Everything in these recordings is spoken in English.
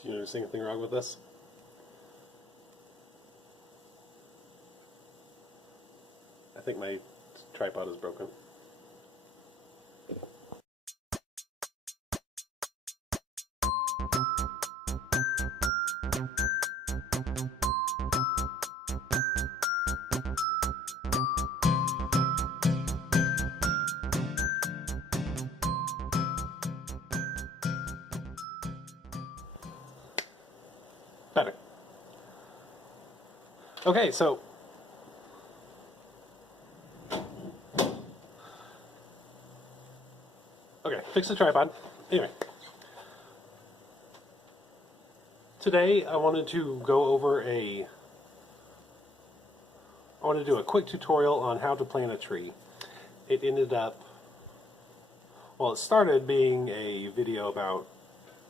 Do you notice anything wrong with this? I think my tripod is broken. Better. Okay, so fix the tripod. Anyway, today I wanted to do a quick tutorial on how to plant a tree. It ended up, well, it started being a video about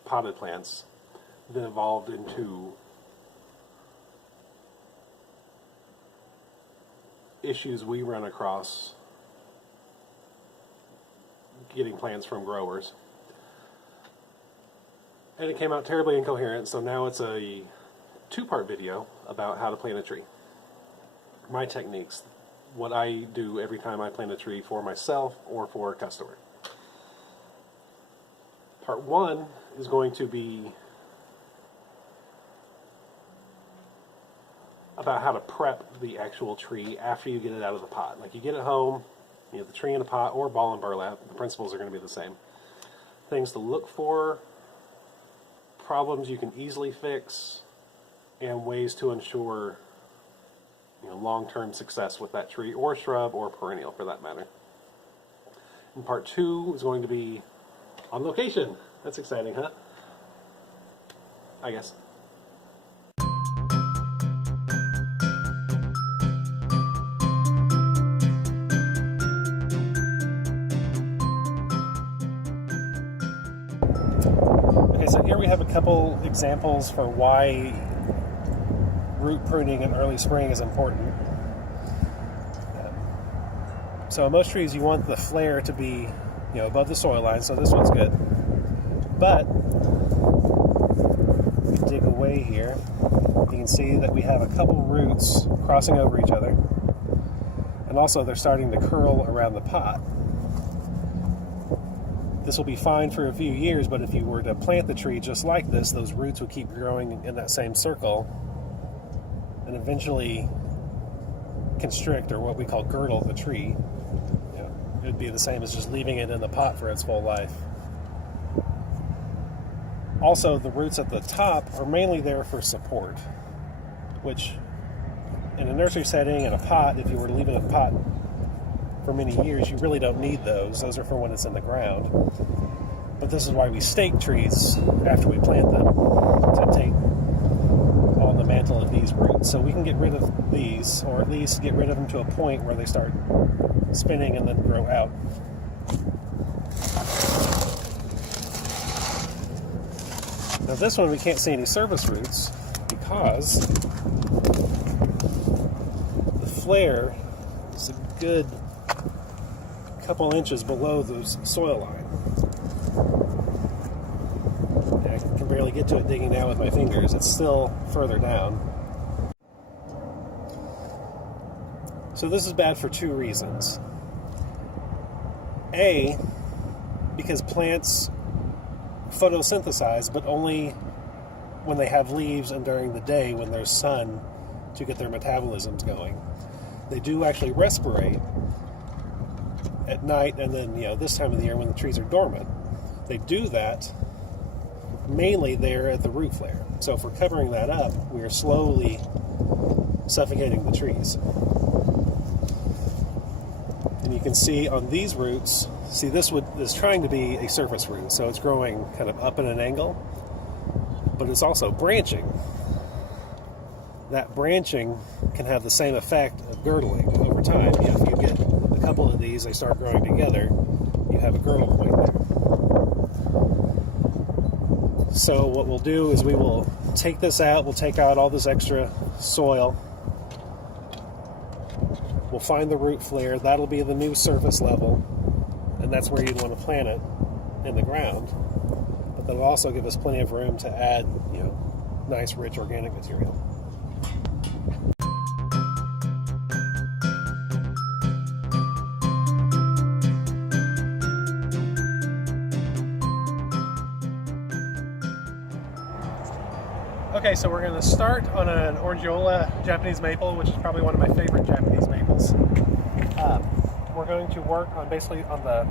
potted plants, then evolved into issues we run across getting plants from growers. And it came out terribly incoherent, so now it's a two-part video about how to plant a tree. My techniques, what I do every time I plant a tree for myself or for a customer. Part one is going to be about how to prep the actual tree after you get it out of the pot. Like, you get it home, you have the tree in a pot or ball and burlap. The principles are going to be the same. Things to look for, problems you can easily fix, and ways to ensure long-term success with that tree or shrub or perennial for that matter. And part two is going to be on location. That's exciting, huh? I guess. Okay, so here we have a couple examples for why root pruning in early spring is important. So in most trees you want the flare to be above the soil line, so this one's good. But if you dig away here, you can see that we have a couple roots crossing over each other, and also they're starting to curl around the pot. This will be fine for a few years, but if you were to plant the tree just like this, those roots would keep growing in that same circle and eventually constrict, or what we call girdle, the tree. It would be the same as just leaving it in the pot for its full life. Also, the roots at the top are mainly there for support, which in a nursery setting, in a pot, if you were to leave it in a pot for many years, you really don't need those. Those are for when it's in the ground. But this is why we stake trees after we plant them, to take all the mantle of these roots. So we can get rid of these, or at least get rid of them to a point where they start spinning and then grow out. Now this one we can't see any surface roots because the flare is a good couple inches below the soil line. I can barely get to it digging down with my fingers. It's still further down. So this is bad for two reasons. A, because plants photosynthesize, but only when they have leaves and during the day when there's sun to get their metabolisms going. They do actually respirate at night and then, this time of the year when the trees are dormant. They do that mainly there at the root flare. So if we're covering that up, we are slowly suffocating the trees. And you can see on these roots, this is trying to be a surface root, so it's growing kind of up at an angle, but it's also branching. That branching can have the same effect of girdling over time. If you get a couple of these, they start growing together, you have a girdle point there. So what we'll do is we will take this out, we'll take out all this extra soil, we'll find the root flare, that'll be the new surface level, and that's where you'd want to plant it, in the ground. But but it'll also give us plenty of room to add, nice, rich organic material. Okay, so we're going to start on an Orangiola Japanese maple, which is probably one of my favorite Japanese maples. We're going to work on the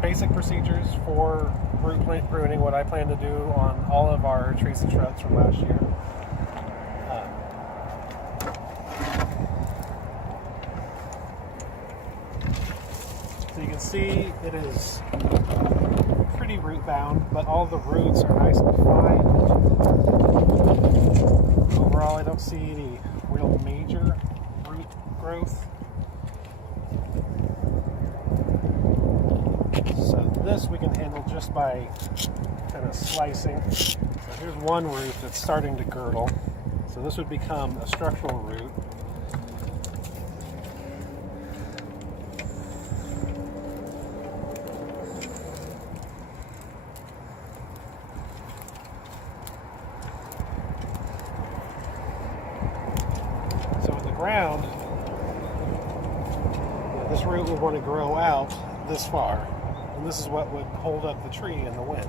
basic procedures for root pruning, what I plan to do on all of our trees and shrubs from last year. So you can see it is pretty root bound, but all the roots are nice and fine. Overall, I don't see any real major root growth. So this we can handle just by kind of slicing. So here's one root that's starting to girdle. So this would become a structural root. Ground, this root would want to grow out this far, and this is what would hold up the tree in the wind.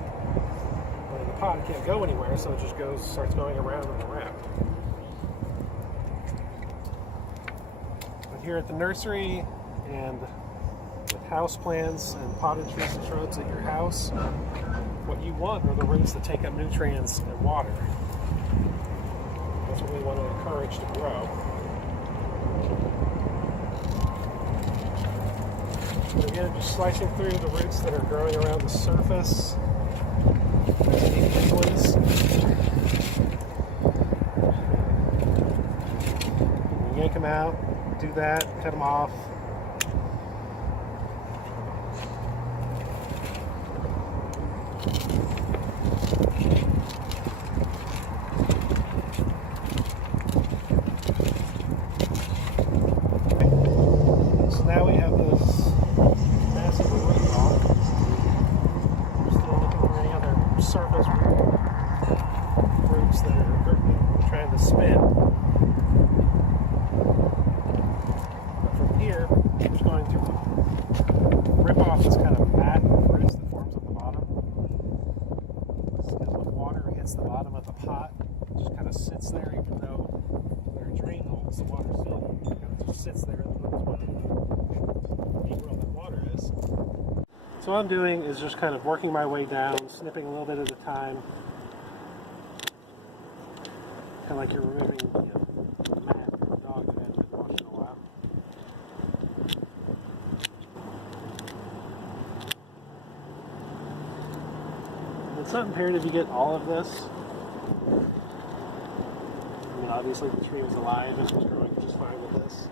But in the pot, it can't go anywhere, so it just starts going around and around. But here at the nursery and with house plants and potted trees and shrubs at your house, what you want are the roots that take up nutrients and water. That's what we want to encourage to grow. Again, just slicing through the roots that are growing around the surface. Any big ones. Yank them out, do that, cut them off. So now we have this massive root ball. We're still looking for any other surface roots that are trying to spin. But from here, we're just going to rip off this kind of mat of roots that forms at the bottom. So when water hits the bottom of the pot, it just kind of sits there, even though there are drain holes. The water still kind of just sits there, and the roots want to eat where all that water is. So what I'm doing is just kind of working my way down, snipping a little bit at a time. Kind of like you're removing a mat from a dog that hasn't been washed in a while. It's not imperative you get all of this. I mean, obviously the tree was alive and was growing just fine with this.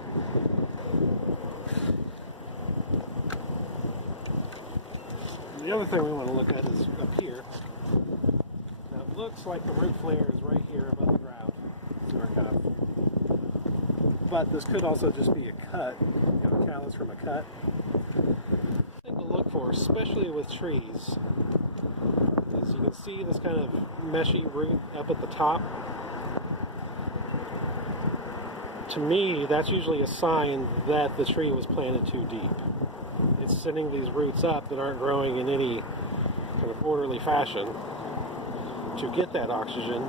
The other thing we want to look at is up here. Now it looks like the root flare is right here above the ground. So we're kind of, but this could also just be a cut, a callus from a cut. The thing to look for, especially with trees, is you can see this kind of meshy root up at the top. To me, that's usually a sign that the tree was planted too deep. It's sending these roots up that aren't growing in any kind of orderly fashion to get that oxygen,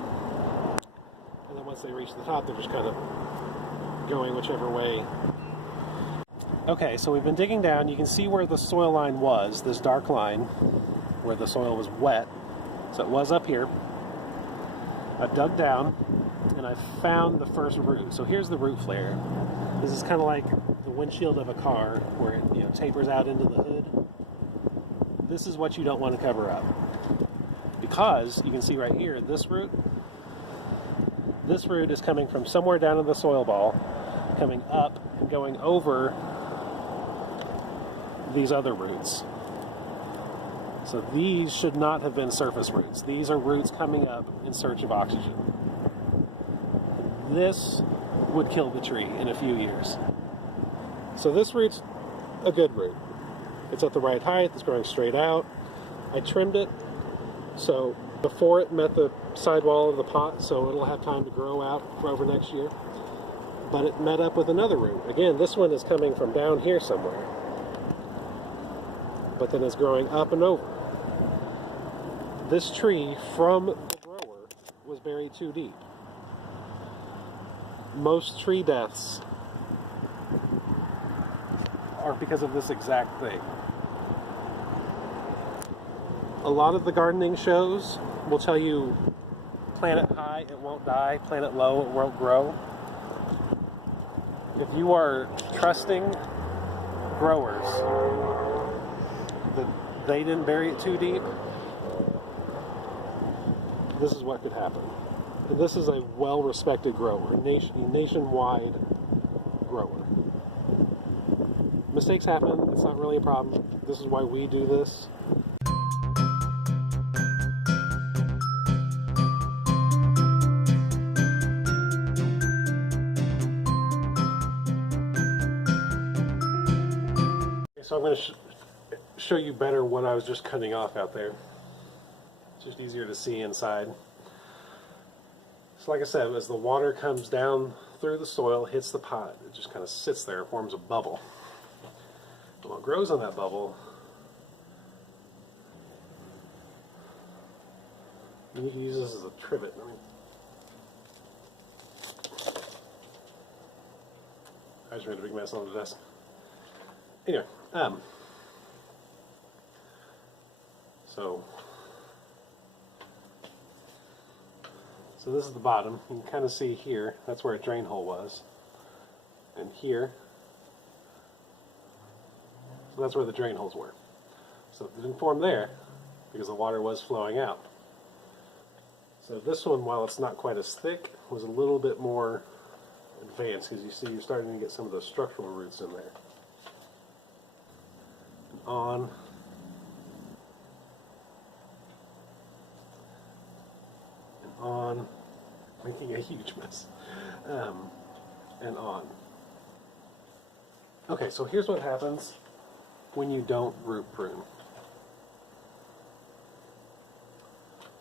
and then once they reach the top, they're just kind of going whichever way. Okay, so we've been digging down. You can see where the soil line was, this dark line, where the soil was wet. So it was up here. I dug down, and I found the first root. So here's the root flare. This is kind of like the windshield of a car, where it tapers out into the hood. This is what you don't want to cover up, because you can see right here, this root is coming from somewhere down in the soil ball, coming up and going over these other roots. So these should not have been surface roots. These are roots coming up in search of oxygen. This would kill the tree in a few years. So this root's a good root. It's at the right height, it's growing straight out. I trimmed it So before it met the sidewall of the pot, so it'll have time to grow out for over next year. But it met up with another root. Again, this one is coming from down here somewhere, but then it's growing up and over. This tree from the grower was buried too deep. Most tree deaths are because of this exact thing. A lot of the gardening shows will tell you plant it high, it won't die, plant it low, it won't grow. If you are trusting growers that they didn't bury it too deep, this is what could happen. And this is a well-respected grower, nationwide grower. Mistakes happen, it's not really a problem. This is why we do this. So I'm going to show you better what I was just cutting off out there. It's just easier to see inside. So like I said, as the water comes down through the soil, hits the pot, it just kind of sits there, forms a bubble. And what grows on that bubble, you can use this as a trivet. I just made a big mess on the desk. Anyway, so this is the bottom. You can kind of see here, that's where a drain hole was. And here, so that's where the drain holes were. So it didn't form there because the water was flowing out. So this one, while it's not quite as thick, was a little bit more advanced because you see you're starting to get some of those structural roots in there. On. And on. Making a huge mess. And on. Okay, so here's what happens when you don't root prune.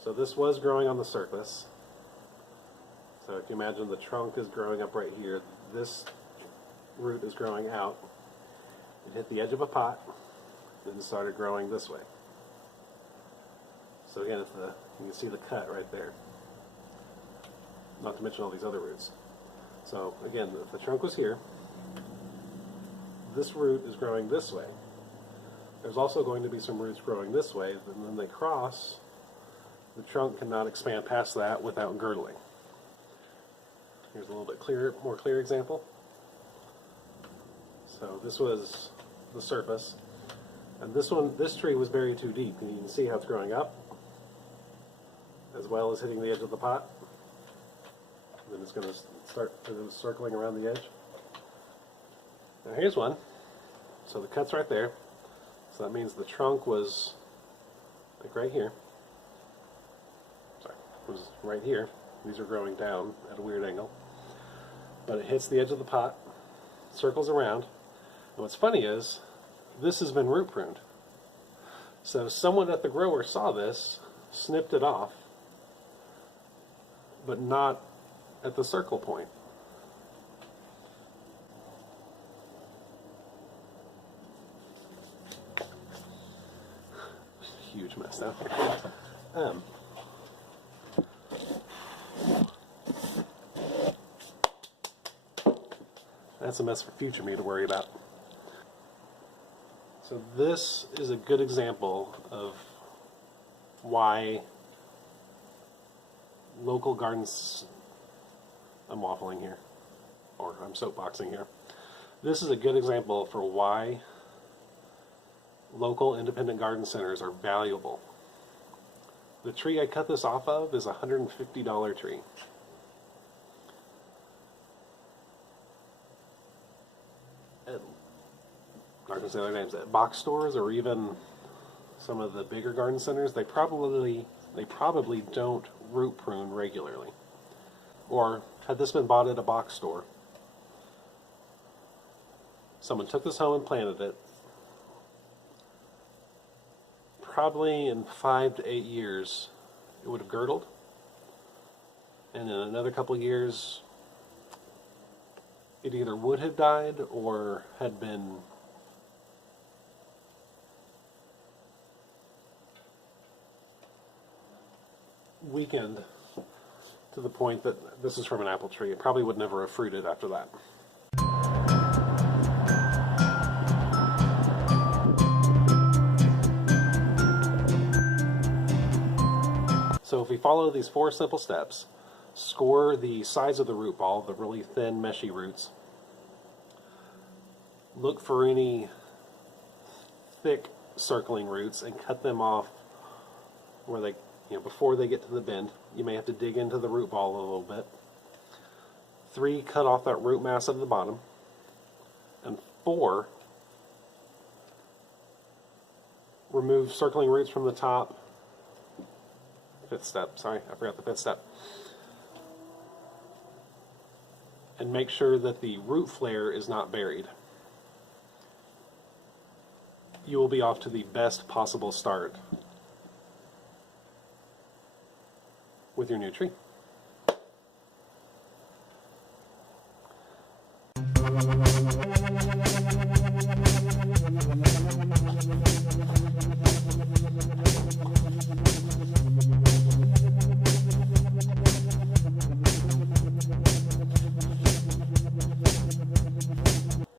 So this was growing on the surface. So if you imagine the trunk is growing up right here, this root is growing out. It hit the edge of a pot, then started growing this way. So again, you can see the cut right there. Not to mention all these other roots. So again, if the trunk was here, this root is growing this way. There's also going to be some roots growing this way, and then they cross. The trunk cannot expand past that without girdling. Here's a little bit more clear example. So this was the surface, and this tree was buried too deep, and you can see how it's growing up, as well as hitting the edge of the pot. Then it's going to start circling around the edge. Now here's one. So the cut's right there. So that means the trunk was like right here. Sorry, it was right here. These are growing down at a weird angle. But it hits the edge of the pot, circles around. And what's funny is, this has been root pruned. So someone at the grower saw this, snipped it off, but not at the circle point. Huge mess down here. That's a mess for future me to worry about. So this is a good example of why local gardens, I'm waffling here, or I'm soapboxing here. This is a good example for why local independent garden centers are valuable. The tree I cut this off of is a $150 tree. I'm not going to say their names. At box stores or even some of the bigger garden centers, they probably don't root prune regularly. Or had this been bought at a box store, someone took this home and planted it, probably in 5 to 8 years it would have girdled, and in another couple of years it either would have died or had been weakened to the point that this is from an apple tree. It probably would never have fruited after that. So if we follow these 4 simple steps, score the size of the root ball, the really thin, meshy roots, look for any thick circling roots and cut them off where they, before they get to the bend. You may have to dig into the root ball a little bit. 3, cut off that root mass at the bottom. And 4, remove circling roots from the top. 5th step, sorry, I forgot the 5th step. And make sure that the root flare is not buried. You will be off to the best possible start with your new tree.